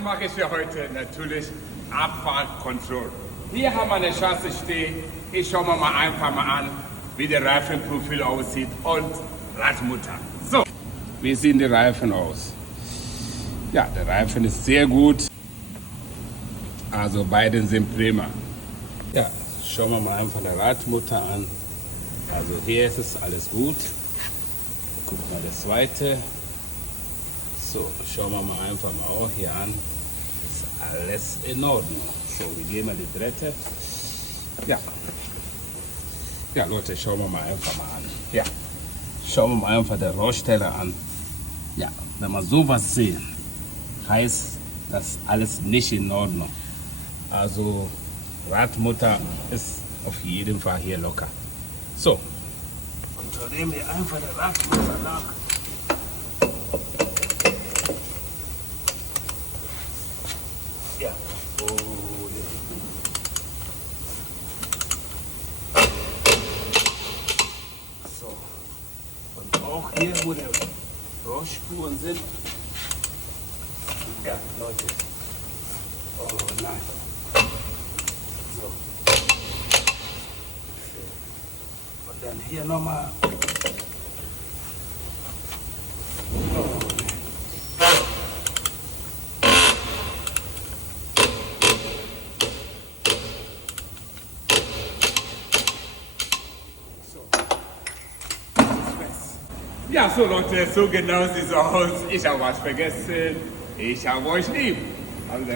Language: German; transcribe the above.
was mache ich für heute? Natürlich Abfahrtkontrolle. Hier haben wir eine Chassis stehen. Ich schaue mir mal einfach mal an, wie der Reifenprofil aussieht und Radmutter. So, wie sehen die Reifen aus? Ja, der Reifen ist sehr gut. Also beide sind prima. Ja, schauen wir mal einfach die Radmutter an. Also hier ist es alles gut. Guck mal das zweite. So, schauen wir mal einfach mal auch hier an. Ist alles in Ordnung. So, wir gehen mal die dritte. Ja. Ja, Leute, schauen wir mal einfach mal an. Ja. Schauen wir mal einfach den Rohrsteller an. Ja, wenn wir sowas sehen, heißt das alles nicht in Ordnung. Also Radmutter ist auf jeden Fall hier locker. So, unternehmen wir einfach den Radmutter nach. Ja. Oh, ja. So. Und auch hier, wo die Rohrspuren sind. Ja, Leute. Oh nein. So. Und dann hier nochmal. Oh. Ja, so Leute, so genau sieht es aus. Ich habe was vergessen. Ich habe euch lieb.